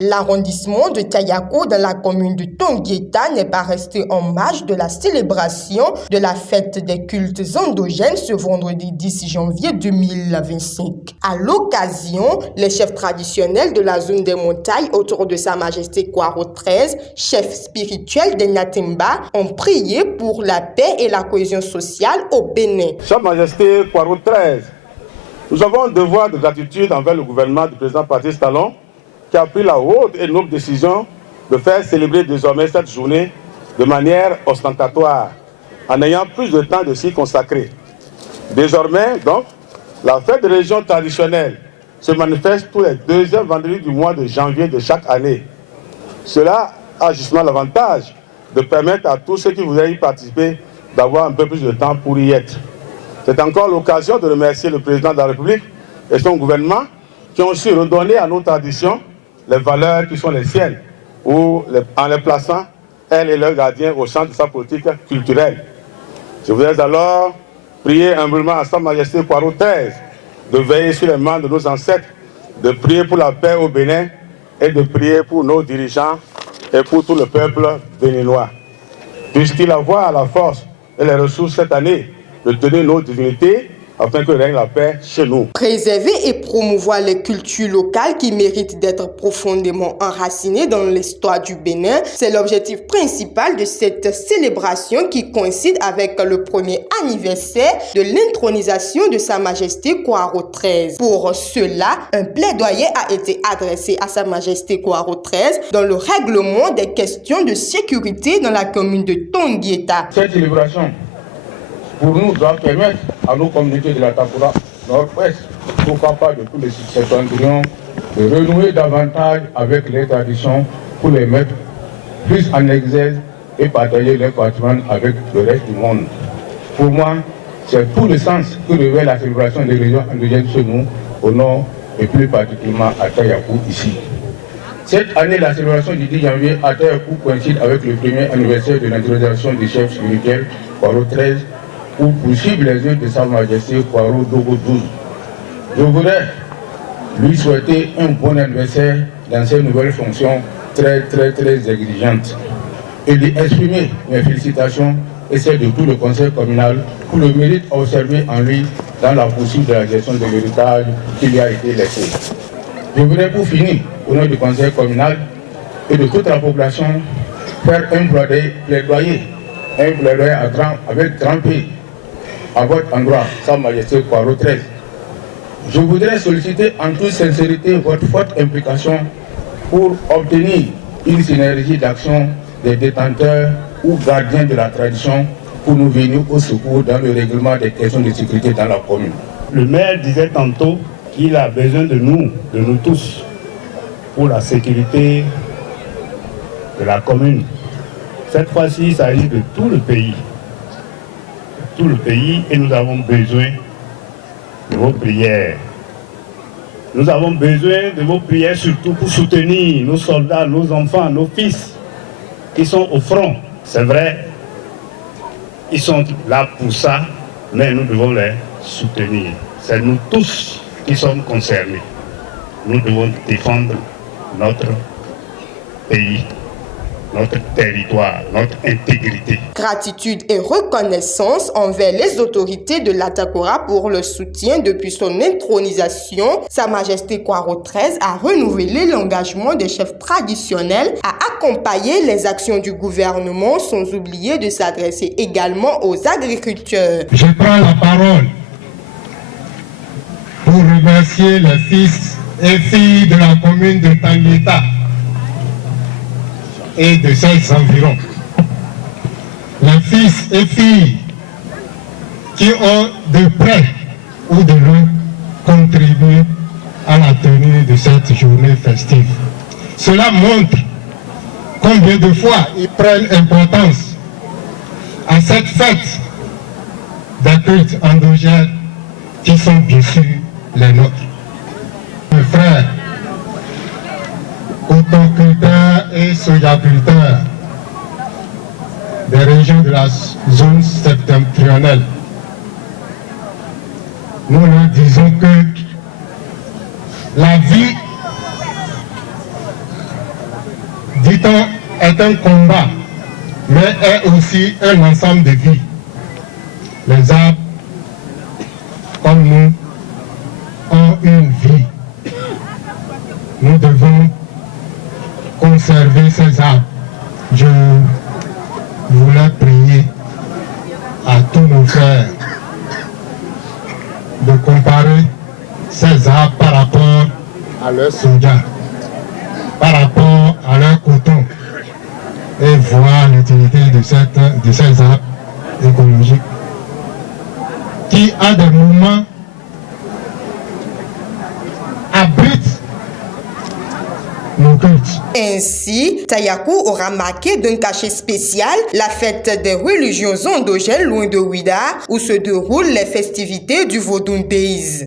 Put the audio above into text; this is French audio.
L'arrondissement de Tayako dans la commune de Tonguieta n'est pas resté en marge de la célébration de la fête des cultes endogènes ce vendredi 10 janvier 2025. À l'occasion, les chefs traditionnels de la zone des montagnes autour de Sa Majesté Kwaro XIII, chef spirituel des Natimba, ont prié pour la paix et la cohésion sociale au Bénin. Sa Majesté Kwaro XIII, nous avons un devoir de gratitude envers le gouvernement du président Patrice Talon qui a pris la haute et noble décision de faire célébrer désormais cette journée de manière ostentatoire, en ayant plus de temps de s'y consacrer. Désormais, donc, la fête de religion traditionnelle se manifeste tous les deuxièmes vendredis du mois de janvier de chaque année. Cela a justement l'avantage de permettre à tous ceux qui voudraient y participer d'avoir un peu plus de temps pour y être. C'est encore l'occasion de remercier le président de la République et son gouvernement qui ont su redonner à nos traditions les valeurs qui sont les siennes, en les plaçant, elles et leurs gardiens, au centre de sa politique culturelle. Je voudrais alors prier humblement à Sa Majesté Kwaro XIII de veiller sur les mains de nos ancêtres, de prier pour la paix au Bénin et de prier pour nos dirigeants et pour tout le peuple béninois. Puisse-t-il avoir la force et les ressources cette année de tenir nos divinités afin que règne la paix chez nous. Préserver et promouvoir les cultures locales qui méritent d'être profondément enracinées dans l'histoire du Bénin, c'est l'objectif principal de cette célébration qui coïncide avec le premier anniversaire de l'intronisation de Sa Majesté Kwaro XIII. Pour cela, un plaidoyer a été adressé à Sa Majesté Kwaro XIII dans le règlement des questions de sécurité dans la commune de Tonguieta. Cette célébration pour nous doit permettre à nos communautés de la Takura Nord-Ouest, pourquoi pas de tous les septentrions, de renouer davantage avec les traditions pour les mettre plus en exergue et partager leur patrimoine avec le reste du monde. Pour moi, c'est tout le sens que revêt la célébration des religions endogènes chez nous, au nord et plus particulièrement à Tayakou ici. Cette année, la célébration du 10 janvier à Tayakou coïncide avec le premier anniversaire de l'intronisation du chef spirituel Kwaro XIII, pour poursuivre les œuvres de Sa Majesté Kwaro Dogo XII. Je voudrais lui souhaiter un bon anniversaire dans ses nouvelles fonctions très exigeantes et lui exprimer mes félicitations et celles de tout le conseil communal pour le mérite observé en lui dans la poursuite de la gestion de l'héritage qui lui a été laissé. Je voudrais pour finir, au nom du conseil communal et de toute la population, faire un plaidoyer avec grand P à votre endroit, Sa Majesté Kwaro XIII. Je voudrais solliciter en toute sincérité votre forte implication pour obtenir une synergie d'action des détenteurs ou gardiens de la tradition pour nous venir au secours dans le règlement des questions de sécurité dans la commune. Le maire disait tantôt qu'il a besoin de nous tous, pour la sécurité de la commune. Cette fois-ci, il s'agit de tout le pays. Et nous avons besoin de vos prières. Nous avons besoin de vos prières surtout pour soutenir nos soldats, nos enfants, nos fils qui sont au front. C'est vrai, ils sont là pour ça, mais nous devons les soutenir. C'est nous tous qui sommes concernés. Nous devons défendre notre pays, notre territoire, notre intégrité. Gratitude et reconnaissance envers les autorités de l'Atakora pour le soutien depuis son intronisation. Sa Majesté Kwaro XIII a renouvelé l'engagement des chefs traditionnels à accompagner les actions du gouvernement sans oublier de s'adresser également aux agriculteurs. Je prends la parole pour remercier les fils et filles de la commune de Tonguieta et de ses environs. Les fils et filles qui ont de près ou de loin contribué à la tenue de cette journée festive. Cela montre combien de fois ils prennent importance à cette fête des cultes endogènes qui sont bien sûr les nôtres. Mes frères, autoculteurs et sojaculteurs des régions de la zone septentrionale, nous leur disons que la vie dit-on, est un combat, mais est aussi un ensemble de vies. Les arbres, comme nous, ont une vie. Nous devons conserver ces arbres. Je voulais prier à tous nos frères de comparer ces arbres par rapport à leurs soldats, par rapport à leur coton, et voir l'utilité de ces arbres écologiques qui, à des moments, abritent nos cultes. Ainsi, Tayakou aura marqué d'un cachet spécial la fête des religions endogènes loin de Ouida, où se déroulent les festivités du Vodun Days.